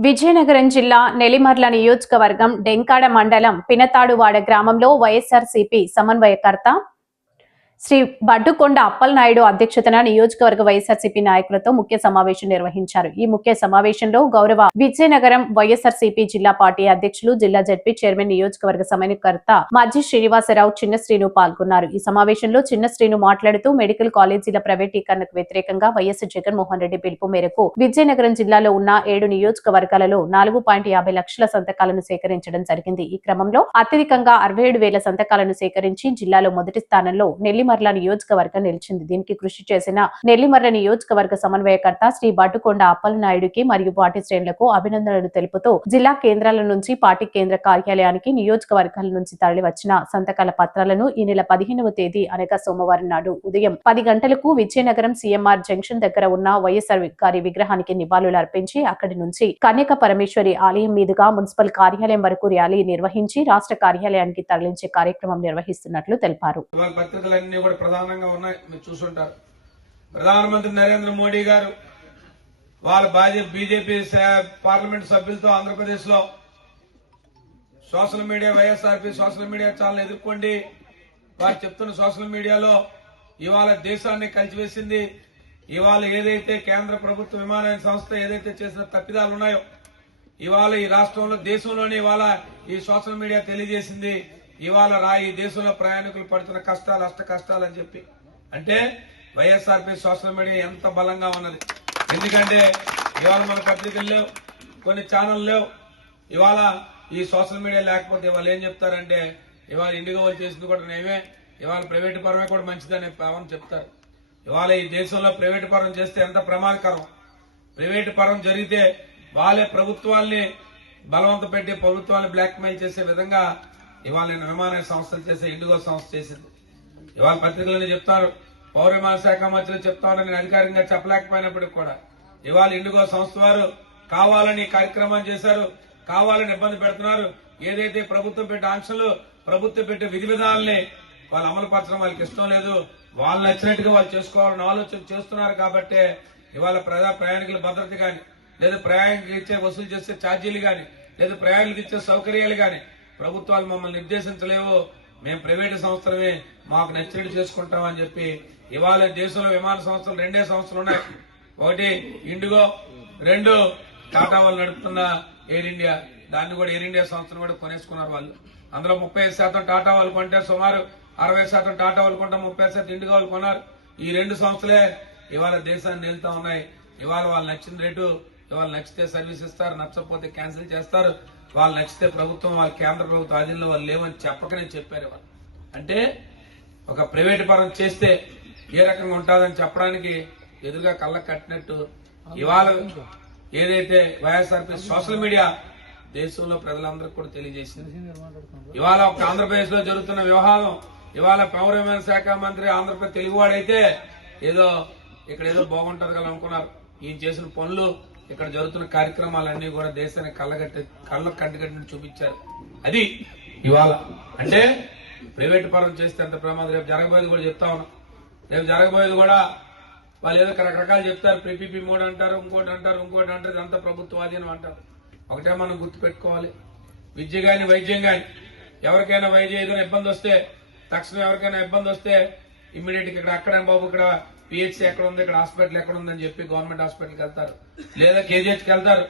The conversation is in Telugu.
విజయనగరం జిల్లా నెలిమర్ల నియోజకవర్గం డెంకాడ మండలం పినతాడువాడ గ్రామంలో వైఎస్ఆర్సీపీ సమన్వయకర్త శ్రీ బడ్డుకొండ అప్పలనాయుడు అధ్యక్షతన నియోజకవర్గ వైఎస్ఆర్సీపీ నాయకులతో ముఖ్య సమావేశం నిర్వహించారు. ఈ ముఖ్య సమావేశంలో గౌరవ విజయనగరం వైఎస్ఆర్సీపీ జిల్లా పార్టీ అధ్యక్షులు జిల్లా జడ్పీ చైర్మన్ నియోజకవర్గ సమన్వయకర్త మాజీ శ్రీనివాసరావు చిన్న శ్రీను పాల్గొన్నారు. ఈ సమావేశంలో చిన్న శ్రీను మాట్లాడుతూ మెడికల్ కాలేజీల ప్రైవేటీకరణకు వ్యతిరేకంగా వైఎస్ జగన్మోహన్ రెడ్డి పిలుపు మేరకు విజయనగరం జిల్లాలో ఉన్న ఏడు నియోజకవర్గాలలో నాలుగు పాయింట్ యాభై లక్షల సంతకాలను సేకరించడం జరిగింది. ఈ క్రమంలో అత్యధికంగా అరవై ఏడు వేల సంతకాలను సేకరించి జిల్లాలో మొదటి స్థానంలో నెల్లిమర్ల నియోజకవర్గం నిలిచింది. దీనికి కృషి చేసిన నెల్లిమర్ల నియోజకవర్గ సమన్వయకర్త శ్రీ బట్టుకొండ అప్పలనాయుడికి మరియు పార్టీ శ్రేణులకు అభినందనలు తెలుపుతూ జిల్లా కేంద్రాల నుంచి పార్టీ కేంద్ర కార్యాలయానికి నియోజకవర్గాల నుంచి తరలివచ్చిన సంతకాల పత్రాలను ఈ నెల పదిహేనవ తేదీ అనగా సోమవారం నాడు ఉదయం పది గంటలకు విజయనగరం సీఎంఆర్ జంక్షన్ దగ్గర ఉన్న వైఎస్ఆర్ గారి విగ్రహానికి నివాళులు అర్పించి అక్కడి నుంచి కన్యక పరమేశ్వరి ఆలయం మీదుగా మున్సిపల్ కార్యాలయం వరకు ర్యాలీ నిర్వహించి రాష్ట్ర కార్యాలయానికి తరలించే కార్యక్రమం నిర్వహిస్తున్నట్లు తెలిపారు. ఇవన్నీ కూడా ప్రధానంగా ఉన్నాయి. మీరు చూసుంటారు. ప్రధానమంత్రి నరేంద్ర మోడీ గారు వాళ్ళ బాధ్యత బీజేపీ పార్లమెంట్ సభ్యులతో ఆంధ్రప్రదేశ్లో social media YSRP social media channel ఎదుర్కోండి. వారు చెప్తున్న సోషల్ మీడియాలో ఇవాళ దేశాన్ని కలిసివేసింది. ఇవాళ ఏదైతే కేంద్ర ప్రభుత్వ విమానయాన సంస్థ ఏదైతే చేసిన తప్పిదాలు ఉన్నాయో ఇవాళ ఈ రాష్ట్రంలో దేశంలోనే ఇవాళ ఈ సోషల్ మీడియా తెలియజేసింది. ఇవాళ రా ఈ దేశంలో ప్రయాణికులు పడుతున్న కష్టాలు అష్ట కష్టాలు అని చెప్పి. అంటే వైఎస్ఆర్పీ సోషల్ మీడియా ఎంత బలంగా ఉన్నది. ఎందుకంటే ఇవాళ మన పత్రికలు లేవు కొన్ని ఛానల్ లేవు. ఇవాళ ఈ సోషల్ మీడియా లేకపోతే వాళ్ళు ఏం చెప్తారంటే ఇవాళ ఇండిగో వాళ్ళు చేసింది కూడా నేమే ఇవాళ ప్రైవేట్ పరమే కూడా మంచిదని పవన్ చెప్తారు. ఇవాళ ఈ దేశంలో ప్రైవేట్ పరం చేస్తే ఎంత ప్రమాదకరం. ప్రైవేట్ పరం జరిగితే వాళ్ళే ప్రభుత్వాల్ని బలవంత పెట్టి ప్రభుత్వాన్ని బ్లాక్మెయిల్ చేసే విధంగా ఇవాళ నేను విమాన సంస్థలు చేసే ఇండిగో సంస్థ చేసింది. ఇవాళ పత్రికలని చెప్తారు. పౌర విమాన శాఖ మంత్రులు చెప్తాను నేను అధికారికంగా చెప్పలేకపోయినప్పటికి కూడా. ఇవాళ ఇండిగో సంస్థ వారు కావాలని కార్యక్రమం చేశారు. కావాలని ఇబ్బంది పెడుతున్నారు. ఏదైతే ప్రభుత్వం పెట్టే ఆంక్షలు ప్రభుత్వం పెట్టే విధి విధాలని వాళ్ళు అమలు పరచడం వాళ్ళకి ఇష్టం లేదు. వాళ్ళు నచ్చినట్టుగా వాళ్ళు చేసుకోవాలని ఆలోచన చేస్తున్నారు కాబట్టే ఇవాళ ప్రజా ప్రయాణికుల భద్రత కానీ లేదా ప్రయాణికులు ఇచ్చే వసూలు చేసే ఛార్జీలు కానీ లేదా ప్రయాణికులు ఇచ్చే సౌకర్యాలు కానీ ప్రభుత్వాలు మమ్మల్ని నిర్దేశించలేవు. మేము ప్రైవేటు సంస్థలమే మాకు నచ్చినట్టు చేసుకుంటామని చెప్పి ఇవాళ దేశంలో విమాన సంస్థలు రెండే సంస్థలు ఉన్నాయి. ఒకటి ఇండిగో రెండు టాటా వాళ్ళు నడుపుతున్న ఎయిర్ ఇండియా. దాన్ని కూడా ఎయిర్ ఇండియా సంస్థను కూడా కొనేసుకున్నారు వాళ్ళు. అందులో ముప్పై శాతం టాటా వాళ్ళు కొంటే సుమారు అరవై శాతం టాటా వాళ్ళు కొంటే ముప్పై శాతం ఇండిగో వాళ్ళు కొన్నారు. ఈ రెండు సంస్థలే ఇవాళ దేశాన్ని నిలుతా ఉన్నాయి. ఇవాళ వాళ్ళు నచ్చిన రేటు ఇవాళ నచ్చితే సర్వీస్ ఇస్తారు నచ్చకపోతే క్యాన్సిల్ చేస్తారు. వాళ్ళు నచ్చితే ప్రభుత్వం వాళ్ళ కేంద్ర ప్రభుత్వ ఆధీనంలో వాళ్ళు లేవని చెప్పకనే చెప్పారు వాళ్ళు అంటే ఒక ప్రైవేట్ పరం చేస్తే ఏ రకంగా ఉంటుందని చెప్పడానికి ఎదురుగా కళ్ళకు కట్టినట్టు ఇవాళ ఏదైతే వైఎస్ఆర్పీ సోషల్ మీడియా దేశంలో ప్రజలందరికీ కూడా తెలియజేసింది. ఇవాళ ఒక ఆంధ్రప్రదేశ్లో జరుగుతున్న వ్యవహారం ఇవాళ పౌరమైన శాఖ మంత్రి ఆంధ్రప్రదేశ్ తెలుగువాడైతే ఏదో ఇక్కడ ఏదో బాగుంటది కదా అనుకున్నారు. ఈయన చేసిన పనులు ఇక్కడ జరుగుతున్న కార్యక్రమాలన్నీ కూడా దేశాన్ని కళ్ళగట్టి కళ్ళ కంటిగట్టినట్టు చూపించారు. అది ఇవాళ. అంటే ప్రైవేట్ పరం చేస్తే అంత ప్రమాదం. రేపు జరగబోయేది కూడా చెప్తా ఉన్నాం. రేపు జరగబోయేది కూడా వాళ్ళు ఏదో రకరకాలు చెప్తారు. పిపిపి మోడ్ అంటారు ఇంకోటి అంటారు ఇంకోటి అంటారు. ఇదంతా ప్రభుత్వాధీనం అంటారు. ఒకటే మనం గుర్తుపెట్టుకోవాలి. విద్య గాని వైద్యం గాని ఎవరికైనా వైద్యం ఏదైనా ఇబ్బంది వస్తే తక్షణం ఎవరికైనా ఇబ్బంది వస్తే ఇమ్మీడియట్గా ఇక్కడ అక్కడ బాబు ఇక్కడ పిహెచ్సి ఎక్కడ ఉంది? ఇక్కడ హాస్పిటల్ ఎక్కడ ఉందని చెప్పి గవర్నమెంట్ హాస్పిటల్కి వెళ్తారు. లేదా కేజీహెచ్కి వెళ్తారు.